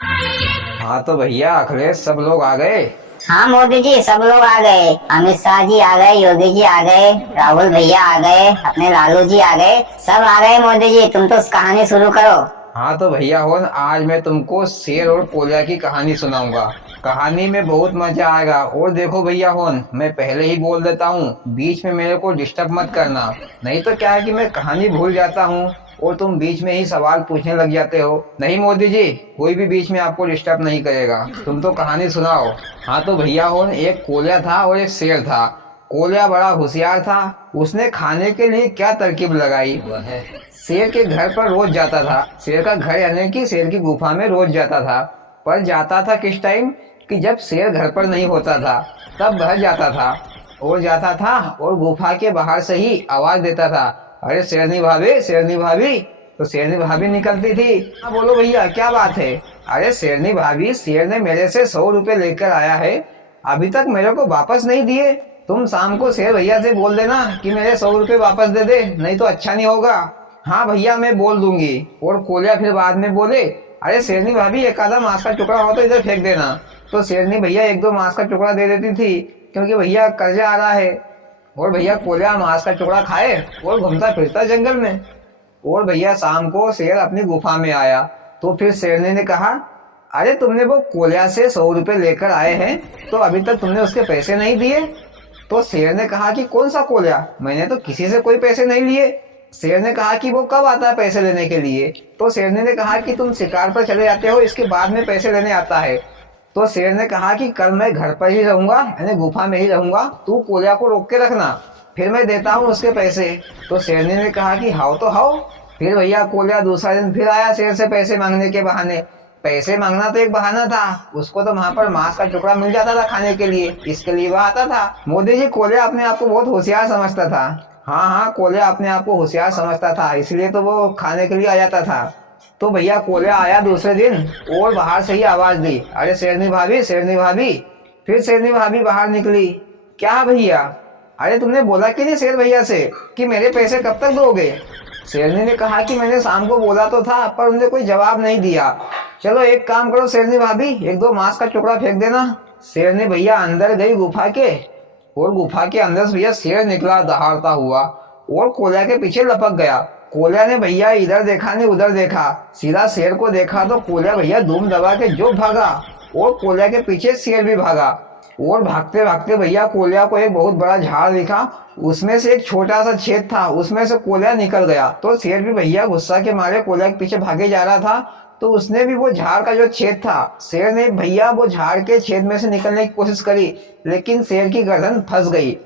हाँ तो भैया अखिलेश सब लोग आ गए। हाँ मोदी जी, सब लोग आ गए। अमित शाह जी आ गए, योगी जी आ गए, राहुल भैया आ गए, अपने लालू जी आ गए, सब आ गए। मोदी जी तुम तो कहानी शुरू करो। हाँ तो भैया हो आज मैं तुमको शेर और कोलिया की कहानी सुनाऊंगा। कहानी में बहुत मजा आएगा। और देखो भैया होन, मैं पहले ही बोल देता हूँ, बीच में मेरे को डिस्टर्ब मत करना। नहीं तो क्या है कि मैं कहानी भूल जाता हूँ और तुम बीच में ही सवाल पूछने लग जाते हो। नहीं मोदी जी, कोई भी बीच में आपको डिस्टर्ब नहीं करेगा, तुम तो कहानी सुनाओ। हाँ तो भैया होन, एक कोलिया था और एक शेर था। कोलिया बड़ा होशियार था। उसने खाने के लिए क्या तरकीब लगाई, शेर के घर पर रोज जाता था। शेर का घर यानी कि शेर की गुफा में रोज जाता था। पर जाता था किस टाइम, कि जब शेर घर पर नहीं होता था तब वह जाता था। और जाता था और गुफा के बाहर से ही आवाज देता था, अरे शेरनी भाभी, शेरनी भाभी। तो शेरनी भाभी निकलती थी। हाँ बोलो भैया क्या बात है। अरे शेरनी भाभी, शेर ने मेरे से 100 रुपए लेकर आया है, अभी तक मेरे को वापस नहीं दिए। तुम शाम को शेर भैया से बोल देना कि मेरे 100 रुपए वापस दे दे, नहीं तो अच्छा नहीं होगा। हाँ भैया मैं बोल दूंगी। और कोलिया फिर बाद में बोले, अरे शेरनी भाभी एक आधा मांस का टुकड़ा हो तो इधर फेंक देना। तो शेरनी भैया एक दो मांस का टुकड़ा दे देती थी, क्योंकि भैया कर्जा आ रहा है। और भैया कोलिया मांस का टुकड़ा खाए और घूमता फिरता जंगल में। और भैया शाम को शेर अपनी गुफा में आया। तो फिर शेरनी ने कहा, अरे तुमने वो कोलिया से 100 रुपए लेकर आए हैं, तो अभी तक तुमने उसके पैसे नहीं दिए। तो शेर ने कहा कि कौन सा कोलिया, मैंने तो किसी से कोई पैसे नहीं लिए। शेर ने कहा कि वो कब आता है पैसे लेने के लिए। तो शेरनी ने कहा कि तुम शिकार पर चले जाते हो, इसके बाद में पैसे लेने आता है। तो शेर ने कहा कि कल मैं घर पर ही रहूंगा, यानी गुफा में ही रहूंगा, तू कोलिया को रोक के रखना, फिर मैं देता हूँ उसके पैसे। तो शेरनी ने कहा कि हाओ तो हाओ। फिर भैया कोलिया दूसरा दिन फिर आया शेर से पैसे मांगने के बहाने। पैसे मांगना तो एक बहाना था, उसको तो वहां पर मांस का टुकड़ा मिल जाता था खाने के लिए, इसके लिए वह आता था। मोदी जी, कोलिया अपने आप को बहुत होशियार समझता था। हाँ हाँ, कोलिया अपने आप को होशियार समझता था, इसलिए तो वो खाने के लिए आ जाता था। तो भैया कोलिया आया दूसरे दिन और बाहर से ही आवाज दी, अरे शेरनी भाभी, शेरनी भाभी। फिर शेरनी भाभी बाहर निकली। क्या भैया, अरे तुमने बोला कि नहीं शेर भैया से कि मेरे पैसे कब तक दोगे। शेरनी ने कहा कि मैंने शाम को बोला तो था, पर उन्होंने कोई जवाब नहीं दिया। चलो एक काम करो शेरनी भाभी, एक दो मांस का टुकड़ा फेंक देना। शेरनी भैया अंदर गई गुफा के, और गुफा के अंदर से भैया शेर निकला दहाड़ता हुआ और कोलिया के पीछे लपक गया। कोलिया ने भैया इधर देखा नहीं उधर देखा, सीधा शेर को देखा तो कोलिया भैया धूम दबा के जो भागा, और कोलिया के पीछे शेर भी भागा। और भागते भागते भैया कोलिया को एक बहुत बड़ा झाड़ दिखा, उसमें से एक छोटा सा छेद था, उसमें से कोलिया निकल गया। तो शेर भी भैया गुस्सा के मारे कोलिया के पीछे भागे जा रहा था, तो उसने भी वो झाड़ का जो छेद था, शेर ने भैया वो झाड़ के छेद में से निकलने की कोशिश करी, लेकिन शेर की गर्दन फंस गई।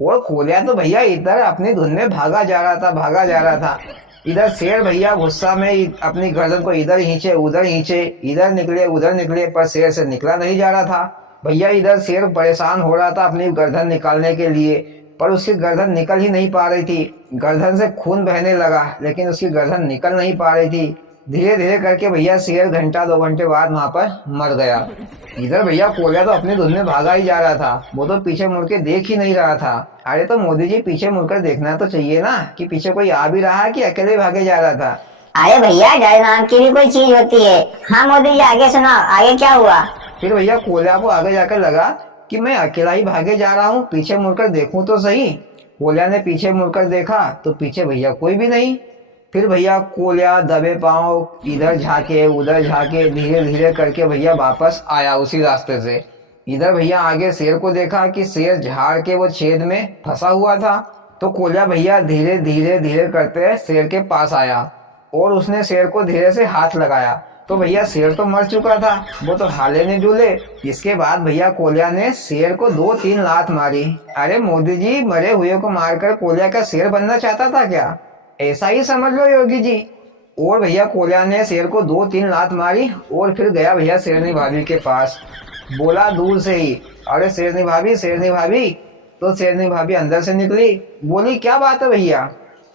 और कोलिया तो भैया इधर अपनी धुन में भागा जा रहा था, भागा जा रहा था। इधर शेर भैया गुस्सा में अपनी गर्दन को इधर खींचे उधर खींचे, इधर निकले उधर निकले, पर शेर से निकला नहीं जा रहा था। भैया इधर शेर परेशान हो रहा था अपनी गर्दन निकालने के लिए, पर उसकी गर्दन निकल ही नहीं पा रही थी। गर्दन से खून बहने लगा, लेकिन उसकी गर्दन निकल नहीं पा रही थी। धीरे धीरे करके भैया शेर घंटा 2 घंटे बाद वहां पर मर गया। इधर भैया कोलिया तो अपनी धुन में भागा ही जा रहा था, वो तो पीछे मुड़ के देख ही नहीं रहा था। अरे तो मोदी जी, पीछे मुड़कर देखना तो चाहिए ना कि पीछे कोई आ भी रहा है कि अकेले भागे जा रहा था। अरे भैया, डर नाम की भी कोई चीज होती है। हाँ मोदी जी, आगे सुनाओ, आगे क्या हुआ। फिर भैया कोलिया को आगे जाकर लगा कि मैं अकेला ही भागे जा रहा हूँ, पीछे मुड़कर देखूं तो सही। कोलिया ने पीछे मुड़कर देखा तो पीछे भैया कोई भी नहीं। फिर भैया कोलिया दबे पांव इधर झाके उधर झाके धीरे धीरे करके भैया वापस आया उसी रास्ते से। इधर भैया आगे शेर को देखा कि शेर झाड़ के वो छेद में फंसा हुआ था। तो कोलिया भैया धीरे धीरे धीरे करते शेर के पास आया और उसने शेर को धीरे से हाथ लगाया। तो भैया शेर तो मर चुका था, वो तो हाले नहीं डूले। इसके बाद भैया कोलिया ने शेर को 2-3 लात मारी। अरे मोदी जी, मरे हुए को मारकर कोलिया का शेर बनना चाहता था क्या, ऐसा ही समझ लो योगी जी। और भैया कोलिया ने शेर को 2-3 लात मारी और फिर गया भैया शेरनी भाभी के पास। बोला दूर से ही, अरे शेरनी भाभी, शेरनी भाभी। तो शेरनी भाभी अंदर से निकली, बोली क्या बात है भैया।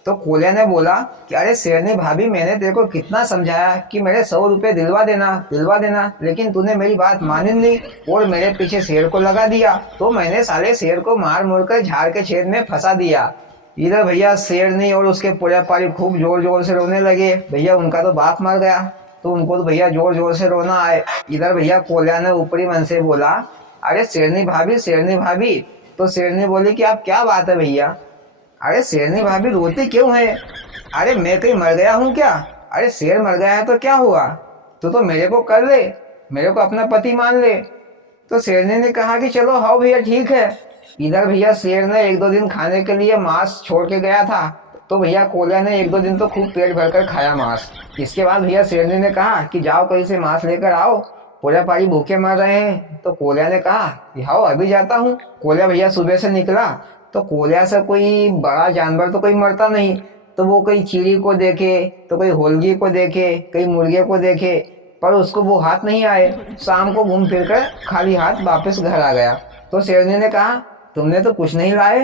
तो कोलिया ने बोला कि अरे शेरनी भाभी, मैंने तेरे को कितना समझाया कि मेरे 100 रुपए दिलवा देना, लेकिन तूने मेरी बात मानी नहीं और मेरे पीछे शेर को लगा दिया। तो मैंने साले शेर को मार मुड़ कर झाड़ के छेद में फंसा दिया। इधर भैया शेरनी और उसके पूरा पारी खूब जोर जोर से रोने लगे। भैया उनका तो बाप मर गया। तो उनको तो भैया जोर जोर से रोना आए। इधर भैया कोल्या ने ऊपरी मन से बोला, अरे शेरनी भाभी, शेरनी भाभी। तो शेरनी बोली कि आप क्या बात है भैया? अरे शेरनी भाभी रोती क्यों है? अरे मैं कहीं मर गया हूँ क्या? अरे शेर मर गया है तो क्या हुआ? तू तो मेरे को कर ले, मेरे को अपना पति मान ले। तो शेरनी ने कहा कि चलो हाँ भैया ठीक है। इधर भैया शेर ने 1-2 दिन खाने के लिए मांस छोड़ के गया था, तो भैया कोल्या ने 1-2 दिन तो खूब पेट भरकर खाया मांस। इसके बाद भैया शेरनी ने कहा कि जाओ कहीं से मांस लेकर आओ, पूरा पारी भूखे मर रहे हैं। तो कोल्या ने कहा कि हाँ अभी जाता हूँ। कोल्या भैया सुबह से निकला तो कोल्या से कोई बड़ा जानवर तो कोई मरता नहीं, तो वो कहीं चिड़ी को देखे, तो कोई होलगी को देखे, कहीं मुर्गे को देखे, पर उसको वो हाथ नहीं आए। शाम को घूम फिर कर खाली हाथ वापस घर आ गया। तो शेरनी ने कहा तुमने तो कुछ नहीं लाए।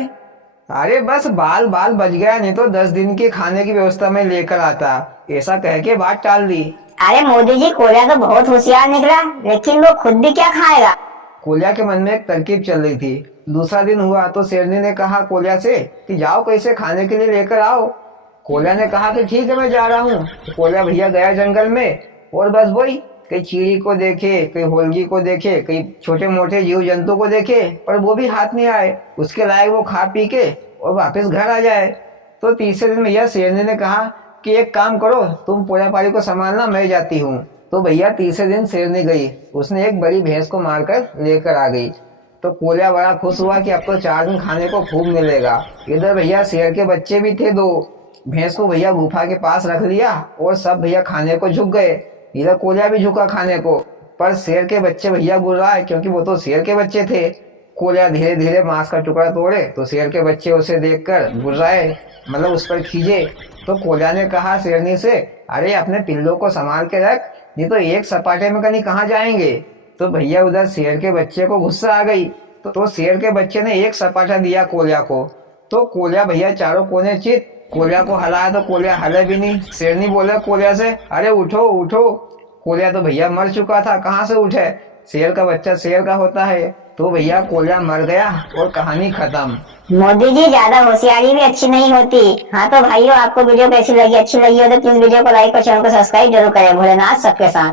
अरे बस बाल बाल बच गया, नहीं तो 10 दिन के खाने की व्यवस्था में लेकर आता। ऐसा कह के बात टाल दी। अरे मोदी जी, कोल्या तो बहुत होशियार निकला, लेकिन वो खुद भी क्या खाएगा? कोल्या के मन में एक तरकीब चल रही थी। दूसरा दिन हुआ तो शेरनी ने कहा कोल्या से कि जाओ कैसे खाने के लिए लेकर आओ। कोल्या ने कहा कि ठीक है मैं जा रहा हूँ। तो कोल्या भैया गया जंगल में और बस वही कई चीड़ी को देखे, कई होलगी को देखे, कई छोटे मोटे जीव जंतु को देखे, पर वो भी हाथ नहीं आए उसके लायक वो खा पी के और वापस घर आ जाए। तो तीसरे दिन भैया शेरनी ने कहा कि एक काम करो, तुम पूरा पारी को संभालना, मैं जाती हूँ। तो भैया तीसरे दिन शेरनी गई, उसने एक बड़ी भैंस को मारकर लेकर आ गई। तो कोल्या बड़ा खुश हुआ कि अब तो 4 दिन खाने को खूब मिलेगा। इधर भैया शेर के बच्चे भी थे 2। भैंस को भैया गुफा के पास रख लिया और सब भैया खाने को झुक गए। इधर कोल्या भी झुका खाने को, पर शेर के बच्चे भैया गुर्राए क्योंकि वो तो शेर के बच्चे थे। कोल्या धीरे धीरे मांस का टुकड़ा तोड़े तो शेर के बच्चे उसे देखकर गुर्राए, मतलब उस पर खींचे। तो कोल्या ने कहा शेरनी से, अरे अपने पिल्लों को संभाल के रख, नहीं तो एक सपाटे में कहीं कहाँ जाएंगे। तो भैया उधर शेर के बच्चे को गुस्सा आ गई, तो शेर के बच्चे ने एक सपाटा दिया कोल्या को। तो कोल्या भैया चारों कोने चित, कोल्या को हलाया तो कोल्या हिले भी नहीं। शेरनी बोला कोल्या से, अरे उठो उठो। कोल्या तो भैया मर चुका था, कहाँ से उठे? शेर का बच्चा शेर का होता है। तो भैया कोल्या मर गया और कहानी खत्म। मोदी जी, ज्यादा होशियारी भी अच्छी नहीं होती। हाँ तो भाइयों, आपको वीडियो कैसी लगी? अच्छी लगी हो तो प्लीज वीडियो को लाइक और चैनल को सब्सक्राइब जरूर करें। भोलेनाथ सबके साथ।